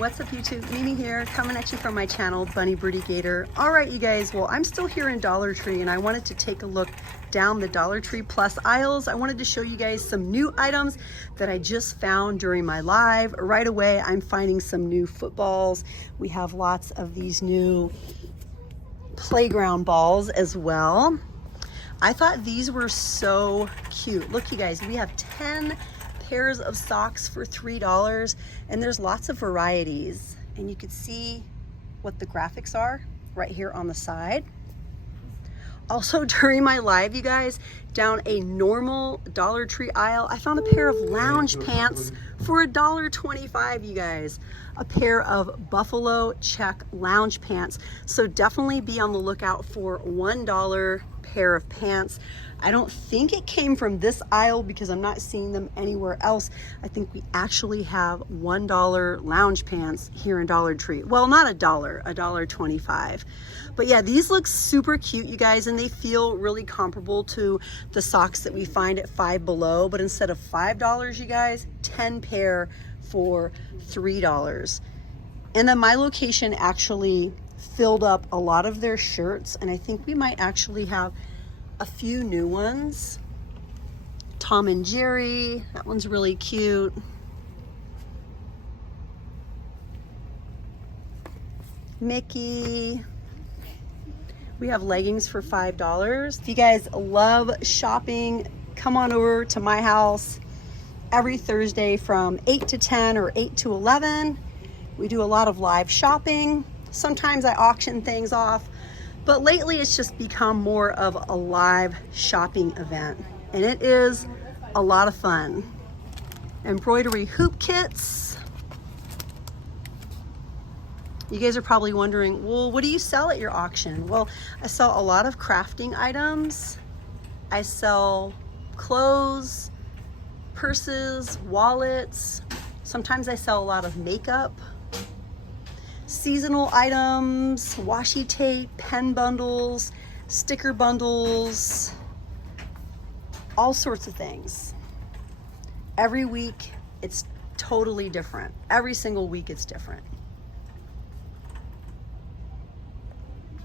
What's up YouTube, Mimi here, coming at you from my channel, Bunny Birdy Gator. All right, you guys, well, I'm still here in Dollar Tree and I wanted to take a look down the Dollar Tree Plus aisles. I wanted to show you guys some new items that I just found during my live. Right away, I'm finding some new footballs. We have lots of these new playground balls as well. I thought these were so cute. Look, you guys, we have 10 pairs of socks for $3, and there's lots of varieties, and you can see what the graphics are right here on the side. Also, during my live, you guys, down a normal Dollar Tree aisle, I found a pair of lounge pants for $1.25, you guys. A pair of buffalo check lounge pants. So definitely be on the lookout for $1 pair of pants. I don't think it came from this aisle because I'm not seeing them anywhere else. I think we actually have $1 lounge pants here in Dollar Tree. Well, not $1.25. But yeah, these look super cute, you guys, and they feel really comparable to the socks that we find at Five Below. But instead of $5, you guys, 10 pair for $3. And then my location actually filled up a lot of their shirts, and I think we might actually have a few new ones. Tom and Jerry, that one's really cute. Mickey. We have leggings for $5. If you guys love shopping, come on over to my house every Thursday from 8 to 10 or 8 to 11. We do a lot of live shopping. Sometimes I auction things off, but lately it's just become more of a live shopping event, and it is a lot of fun. Embroidery hoop kits. You guys are probably wondering, well, what do you sell at your auction? Well, I sell a lot of crafting items. I sell clothes, purses, wallets. Sometimes I sell a lot of makeup, seasonal items, washi tape, pen bundles, sticker bundles, all sorts of things. Every week it's totally different. Every single week it's different.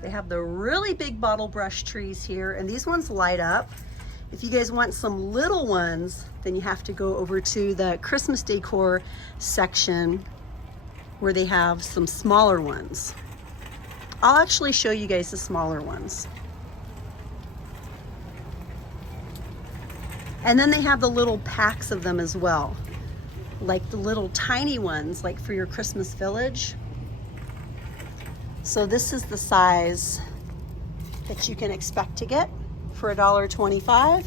They have the really big bottle brush trees here, and these ones light up. If you guys want some little ones, then you have to go over to the Christmas decor section where they have some smaller ones. I'll actually show you guys the smaller ones. And then they have the little packs of them as well, like the little tiny ones, like for your Christmas village. So this is the size that you can expect to get for $1.25.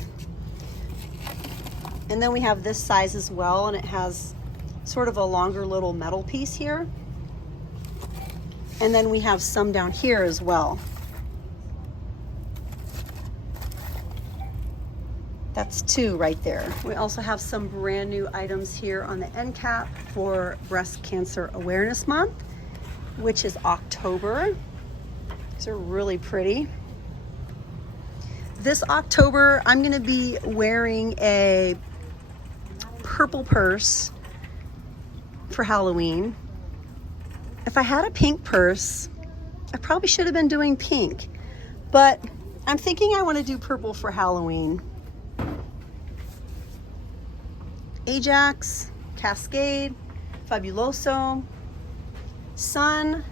And then we have this size as well, and it has sort of a longer little metal piece here. And then we have some down here as well. That's 2 right there. We also have some brand new items here on the end cap for Breast Cancer Awareness Month, which is October. These are really pretty. This October, I'm gonna be wearing a purple purse for Halloween. If I had a pink purse, I probably should have been doing pink, but I'm thinking I want to do purple for Halloween. Ajax, Cascade, Fabuloso, Sun,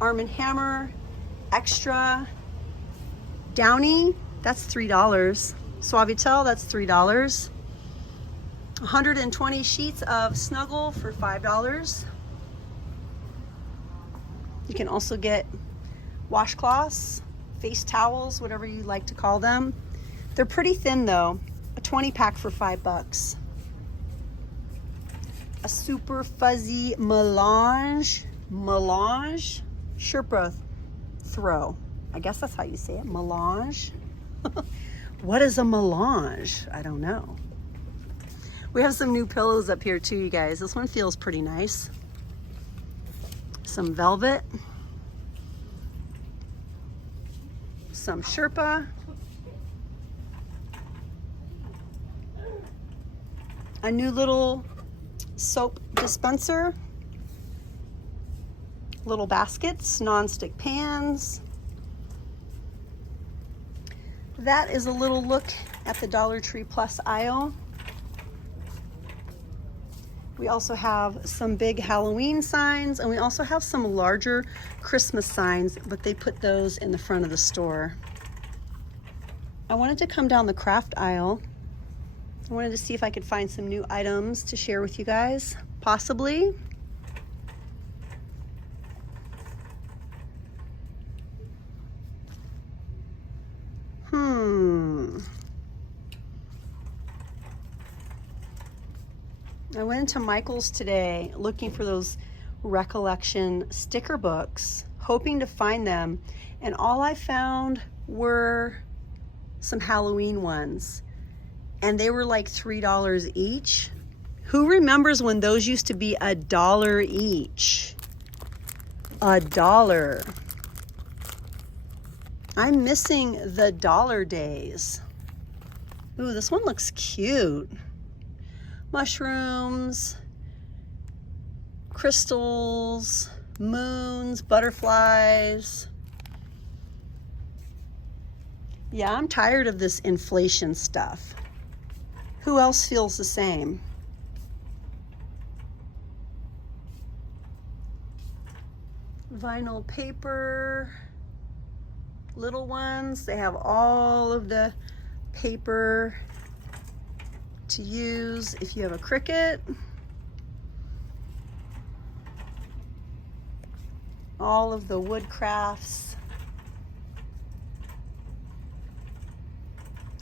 Arm & Hammer, Extra, Downy, that's $3. Suavitel, that's $3. 120 sheets of Snuggle for $5. You can also get washcloths, face towels, whatever you like to call them. They're pretty thin though. A 20 pack for $5. A super fuzzy melange Sherpa throw. I guess that's how you say it, melange. What is a melange? I don't know. We have some new pillows up here too, you guys. This one feels pretty nice. Some velvet. Some Sherpa. A new little soap dispenser. little baskets, non-stick pans. That is a little look at the Dollar Tree Plus aisle. We also have some big Halloween signs, and we also have some larger Christmas signs, but they put those in the front of the store. I wanted to come down the craft aisle. I wanted to see if I could find some new items to share with you guys, possibly. I went into Michael's today looking for those recollection sticker books, hoping to find them, and all I found were some Halloween ones, and they were like $3 each. Who remembers when those used to be $1 each? $1. I'm missing the dollar days. Ooh, this one looks cute. Mushrooms, crystals, moons, butterflies. Yeah, I'm tired of this inflation stuff. Who else feels the same? Vinyl paper, little ones. They have all of the paper to use if you have a Cricut. All of the wood crafts.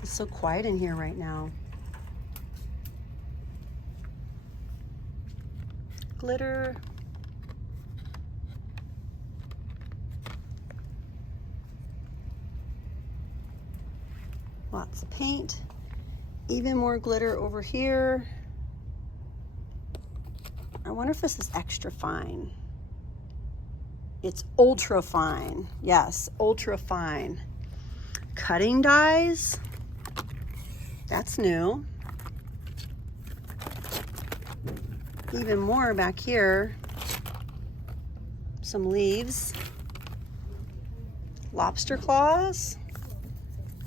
It's so quiet in here right now. Glitter. Lots of paint. Even more glitter over here. I wonder if this is extra fine. It's ultra fine. Yes, ultra fine. Cutting dies. That's new. Even more back here. Some leaves. Lobster claws.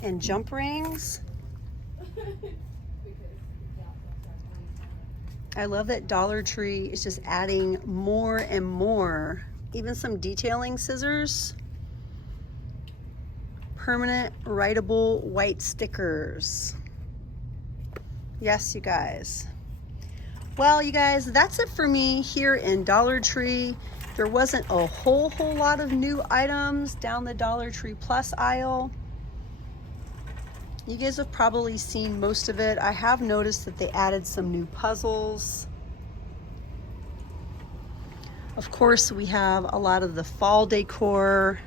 And jump rings. I love that Dollar Tree is just adding more and more. Even some detailing scissors. Permanent writable white stickers. Yes, you guys. Well, you guys, that's it for me here in Dollar Tree. There wasn't a whole lot of new items down the Dollar Tree Plus aisle. You guys have probably seen most of it. I have noticed that they added some new puzzles. Of course, we have a lot of the fall decor,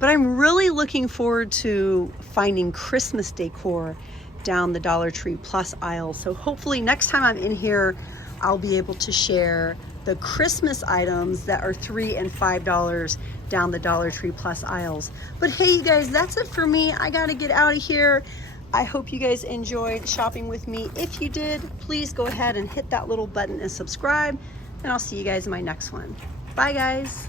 but I'm really looking forward to finding Christmas decor down the Dollar Tree Plus aisle. So hopefully next time I'm in here, I'll be able to share the Christmas items that are $3 and $5 down the Dollar Tree Plus aisles. But hey, you guys, that's it for me. I gotta get out of here. I hope you guys enjoyed shopping with me. If you did, please go ahead and hit that little button and subscribe, and I'll see you guys in my next one. Bye, guys.